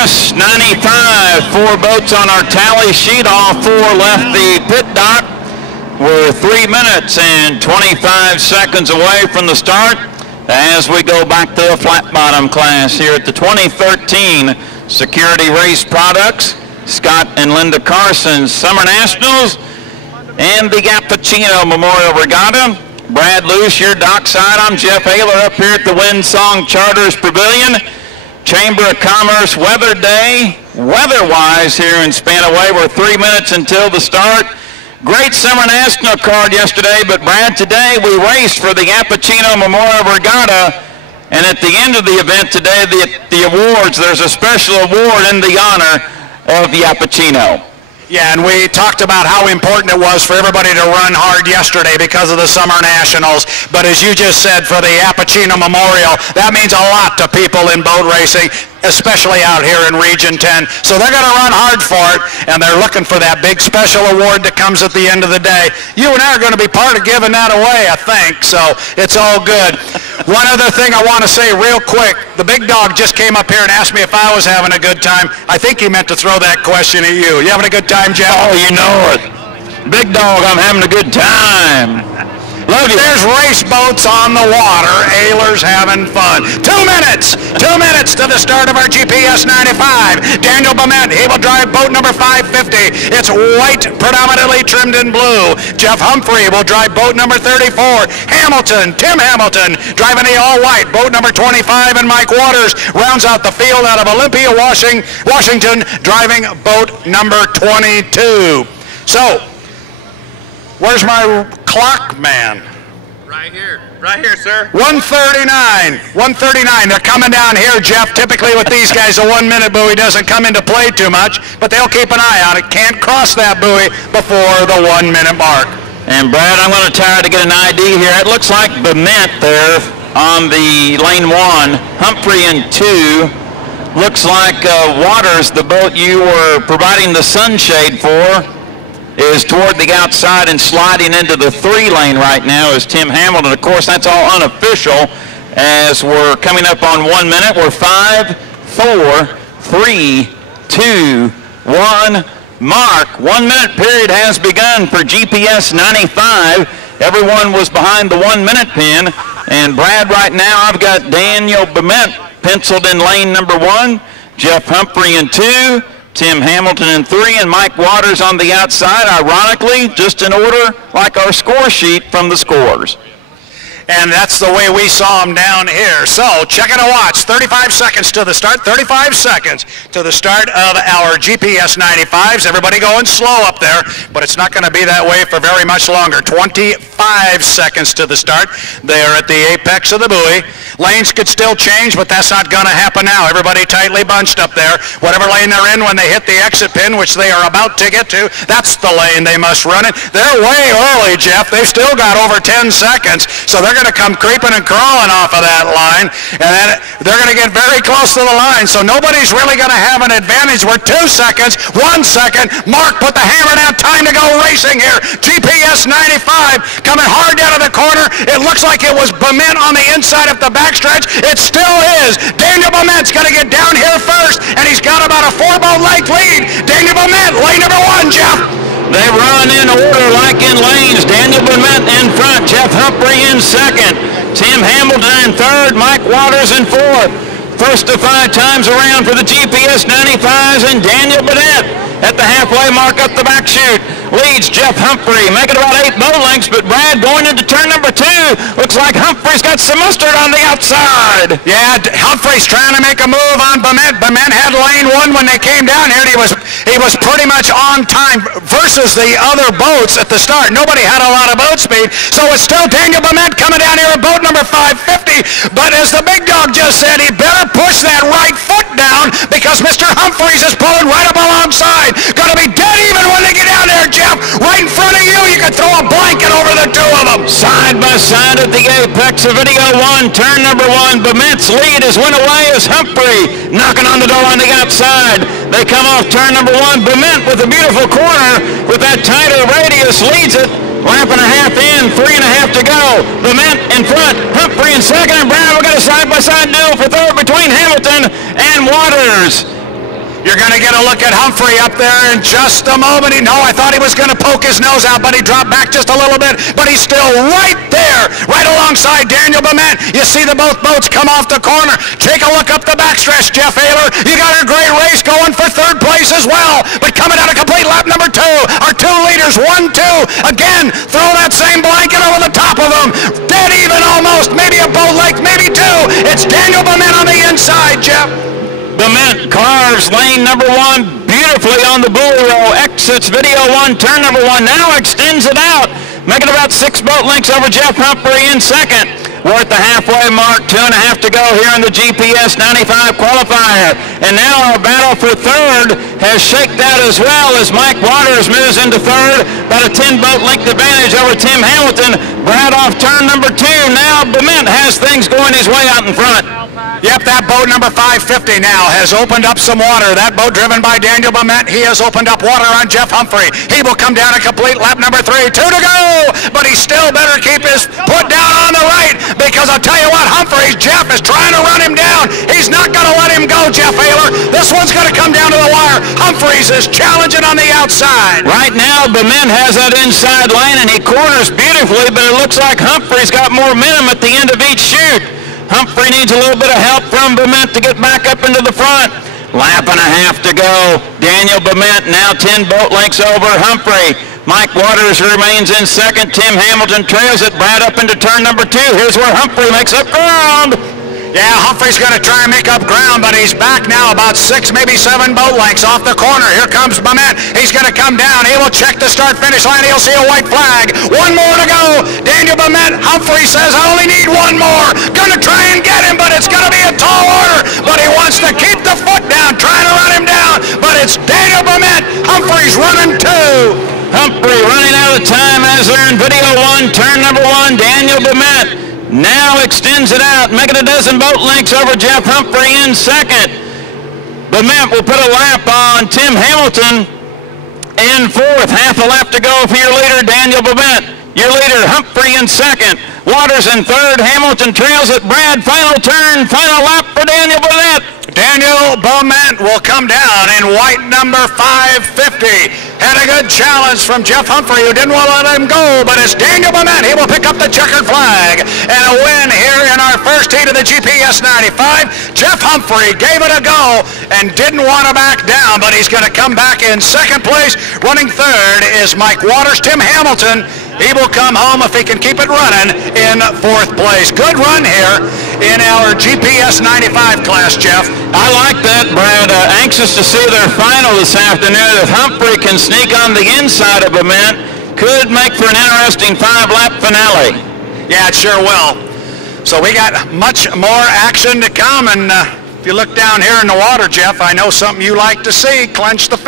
GPS95, 4 boats on our tally sheet. All 4 left the pit dock. We're 3 minutes and 25 seconds away from the start as we go back to the flat bottom class here at the 2013 Security Race Products, Scott and Linda Carson's Summer Nationals, and the Yapachino Memorial Regatta. Brad Luce, your dockside. I'm Jeff Ayler up here at the Windsong Charters Pavilion. Chamber of Commerce Weather Day, weather-wise here in Spanaway. We're 3 minutes until the start. Great Summer National card yesterday, but Brad, today we raced for the Yapachino Memorial Regatta, and at the end of the event today, the awards, there's a special award in the honor of Yapachino. Yeah, and we talked about how important it was for everybody to run hard yesterday because of the Summer Nationals. But as you just said, for the Yapachino Memorial, that means a lot to people in boat racing, especially out here in Region 10. So they're going to run hard for it, and they're looking for that big special award that comes at the end of the day. You and I are going to be part of giving that away, I think, so it's all good. One other thing I want to say real quick. The big dog just came up here and asked me if I was having a good time. I think he meant to throw that question at you. You having a good time, Jeff? Oh, you know it. Big dog, I'm having a good time. Love you. There's race boats on the water. Ayler's having fun. 2 minutes. 2 minutes to the start of our GPS95. Daniel Bement, he will drive boat number 550. It's white, predominantly trimmed in blue. Jeff Humphrey will drive boat number 34. Hamilton, Tim Hamilton, driving the all-white, boat number 25. And Mike Waters rounds out the field out of Olympia, Washington, driving boat number 22. So, where's my clock man? Right here, sir. 139. They're coming down here, Jeff. Typically with these guys, a 1 minute buoy doesn't come into play too much, but they'll keep an eye on it. Can't cross that buoy before the 1 minute mark. And Brad, I'm going to try to get an ID here. It looks like Bement there on the lane 1, Humphrey in 2. Looks like Waters, the boat you were providing the sunshade for, is toward the outside and sliding into the 3 lane right now is Tim Hamilton. Of course, that's all unofficial as we're coming up on 1 minute. We're 5, 4, 3, 2, 1. Mark. 1 minute period has begun for GPS95. Everyone was behind the 1 minute pin. And Brad, right now, I've got Daniel Bement penciled in lane number 1, Jeff Humphrey in 2, Tim Hamilton in 3, and Mike Waters on the outside, ironically, just in order like our score sheet from the scores. And that's the way we saw them down here. So, checking a watch, 35 seconds to the start, 35 seconds to the start of our GPS95s. Everybody going slow up there, but it's not going to be that way for very much longer. 25 seconds to the start. They're at the apex of the buoy. Lanes could still change, but that's not going to happen now. Everybody tightly bunched up there. Whatever lane they're in when they hit the exit pin, which they are about to get to, that's the lane they must run in. They're way early, Jeff. They've still got over 10 seconds, so they're going to come creeping and crawling off of that line, and then they're going to get very close to the line, so nobody's really going to have an advantage. We're 2 seconds, 1 second. Mark put the hammer down. Time to go racing here. GPS95 coming hard down to the corner. It looks like it was Bement on the inside of the backstretch. It still is. Daniel Bement's going to get down here first, and he's got about a 4-boat length lead. Daniel Bement, lane number 1, Jeff. They run in order like in lanes. Daniel Bement in front, Jeff Humphrey in second, Tim Hamilton in third, Mike Waters in fourth. First to 5 times around for the GPS95s, and Daniel Bement at the halfway mark up the back chute leads Jeff Humphrey, making about 8 boat lengths, but Brad going into turn number 2. Looks like Humphrey's got some mustard on the outside. Yeah, Humphrey's trying to make a move on Bement. Bement had lane 1 when they came down here, and he was pretty much on time versus the other boats at the start. Nobody had a lot of boat speed, so it's still Daniel Bement coming down here at boat number 550, but as the big dog just said, he better push that right foot down because Mr. Humphreys is pulling right up alongside. Gonna be dead even when they get down there, Jeff. Right in front of you, you can throw a blanket over the 2 of them. Side by side at the apex of video 1, turn number 1. Bement's lead is went away as Humphrey knocking on the door on the outside. They come off turn number 1. Bement with a beautiful corner with that tighter radius leads it. Lap and a half in, 3.5 to go. Bement in front, Humphrey in second, and Brad, we've got a side-by-side duel for third between Hamilton and Waters. You're going to get a look at Humphrey up there in just a moment. I thought he was going to poke his nose out, but he dropped back just a little bit. But he's still right there, right alongside Daniel Bement. You see both boats come off the corner. Take a look up the backstretch, Jeff Ayler. You got a great race going for third place as well. But coming out of complete lap number 2 are 2 leaders, 1, 2. Again, throw that same blanket over the top of them. Dead even almost. Maybe a boat length, maybe 2. It's Daniel Bement on the inside, Jeff. Bement carves lane number 1 beautifully on the bull row, exits video 1, turn number 1, now extends it out, making about 6 boat lengths over Jeff Humphrey in second. We're at the halfway mark, 2.5 to go here in the GPS95 qualifier. And now our battle for third has shaked out as well as Mike Waters moves into third, about a 10 boat length advantage over Tim Hamilton. Brad off turn number 2. Now Bement has things going his way out in front. Yep, that boat number 550 now has opened up some water. That boat driven by Daniel Bement, he has opened up water on Jeff Humphrey. He will come down and complete lap number 3. 2 to go, but he still better keep his foot down on the right, because I'll tell you what, Jeff is trying to run him down. He's not going to let him go, Jeff Ayler. This one's going to come down to the wire. Humphreys is challenging on the outside. Right now, Bement has that inside lane, and he corners beautifully, but it looks like Humphrey's got more momentum at the end of each chute. Humphrey needs a little bit of help from Bement to get back up into the front. Lap and a half to go. Daniel Bement now 10 boat lengths over Humphrey. Mike Waters remains in second. Tim Hamilton trails it. Brad up into turn number 2. Here's where Humphrey makes up ground. Yeah, Humphrey's going to try and make up ground, but he's back now about 6, maybe 7 boat lengths off the corner. Here comes Bement. He's going to come down. He will check the start-finish line. He'll see a white flag. 1 more to go. Daniel Bement. Humphrey says, I only need 1 more. Going to try and get him, but it's going to be a tall order. But he wants to keep the foot down, trying to run him down. But it's Daniel Bement. Humphrey's running 2. Humphrey running out of time as they're in video 1, turn number 1. Daniel Bement now extends it out, making a dozen boat lengths over Jeff Humphrey in second. Bement will put a lap on Tim Hamilton in fourth. Half a lap to go for your leader, Daniel Bement. Your leader, Humphrey, in second. Waters in third. Hamilton trails it. Brad, final turn, final lap for Daniel Bement. Daniel Bement will come down in white number 550. Had a good challenge from Jeff Humphrey, who didn't want to let him go, but it's Daniel Bement. He will pick up the checkered flag. And a win here in our first heat of the GPS 95. Jeff Humphrey gave it a go and didn't want to back down, but he's going to come back in second place. Running third is Mike Waters. Tim Hamilton, he will come home if he can keep it running in fourth place. Good run here in our GPS 95 class, Jeff. I like that, Brad. Anxious to see their final this afternoon. If Humphrey can sneak on the inside of Bement, could make for an interesting 5-lap finale. Yeah, it sure will. So we got much more action to come, and if you look down here in the water, Jeff, I know something you like to see. Clench the